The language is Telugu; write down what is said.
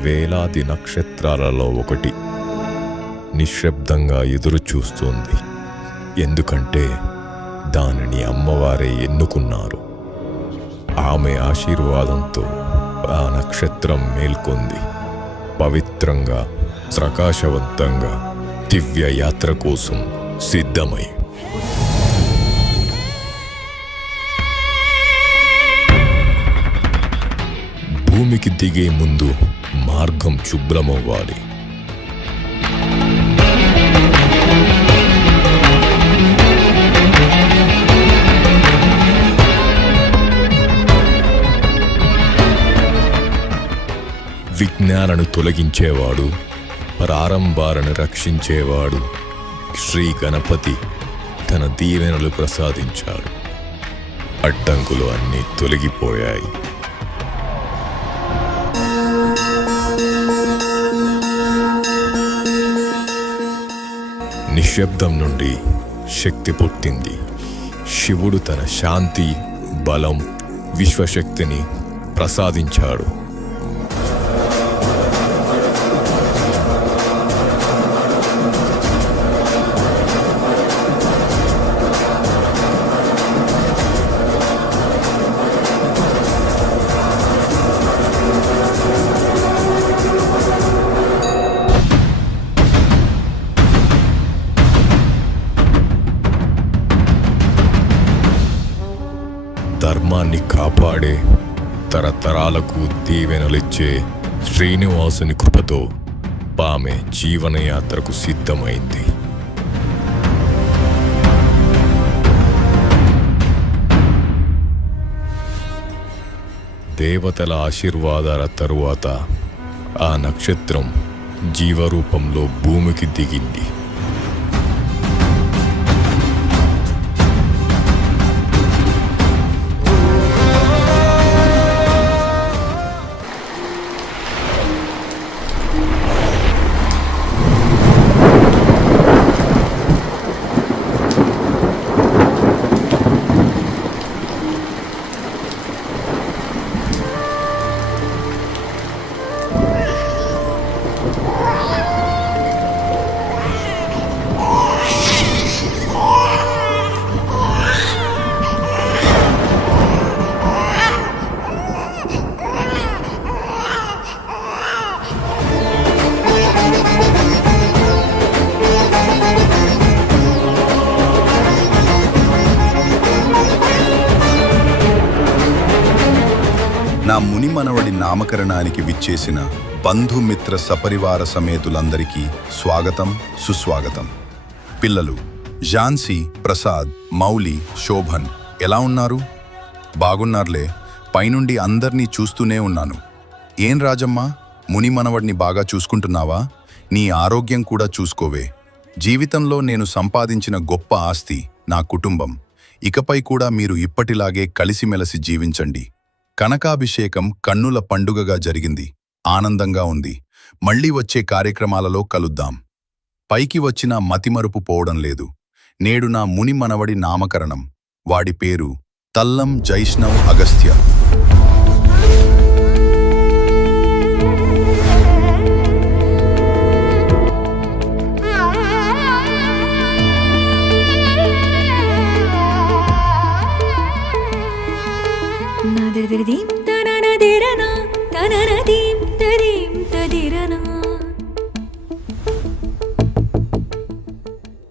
వేలాది నక్షత్రాలలో ఒకటి నిశ్శబ్దంగా ఎదురు చూస్తోంది. ఎందుకంటే దానిని అమ్మవారే ఎన్నుకున్నారు. ఆమె ఆశీర్వాదంతో ఆ నక్షత్రం మేల్కొంది. పవిత్రంగా, ప్రకాశవంతంగా, దివ్య యాత్ర కోసం సిద్ధమై. భూమికి దిగే ముందు మార్గం శుభ్రమవ్వాలి. విజ్ఞానను తొలగించేవాడు, ప్రారంభాలను రక్షించేవాడు శ్రీ గణపతి తన దీవెనలు ప్రసాదించాడు. అడ్డంకులు అన్నీ తొలగిపోయాయి. నిశ్శబ్దం నుండి శక్తి పుట్టింది. శివుడు తన శాంతి, బలం, విశ్వశక్తిని ప్రసాదించాడు. ధర్మాన్ని కాపాడే, తరతరాలకు దీవెనలిచ్చే శ్రీనివాసుని కృపతో ఆమె జీవనయాత్రకు సిద్ధమైంది. దేవతల ఆశీర్వాదాల తరువాత ఆ నక్షత్రం జీవరూపంలో భూమికి దిగింది. నా ముని మనవడి నామకరణానికి విచ్చేసిన బంధుమిత్ర సపరివార సమేతులందరికీ స్వాగతం, సుస్వాగతం. పిల్లలు ఝాన్సీ, ప్రసాద్, మౌలి, శోభన్ ఎలా ఉన్నారు? బాగున్నారులే. పైనుండి అందర్నీ చూస్తూనే ఉన్నాను. ఏం రాజమ్మ, ముని మనవడిని బాగా చూసుకుంటున్నావా? నీ ఆరోగ్యం కూడా చూసుకోవే. జీవితంలో నేను సంపాదించిన గొప్ప ఆస్తి నా కుటుంబం. ఇకపై కూడా మీరు ఇప్పటిలాగే కలిసిమెలసి జీవించండి. కనకాభిషేకం కన్నుల పండుగగా జరిగింది. ఆనందంగా ఉంది. మళ్లీ వచ్చే కార్యక్రమాలలో కలుద్దాం. పైకి వచ్చిన మతిమరుపు పోవడం లేదు. నేడు నా ముని మనవడి నామకరణం. వాడి పేరు తల్లం జైష్ణవ్ Agastya. Dum, da na na, de na, na na na, dim.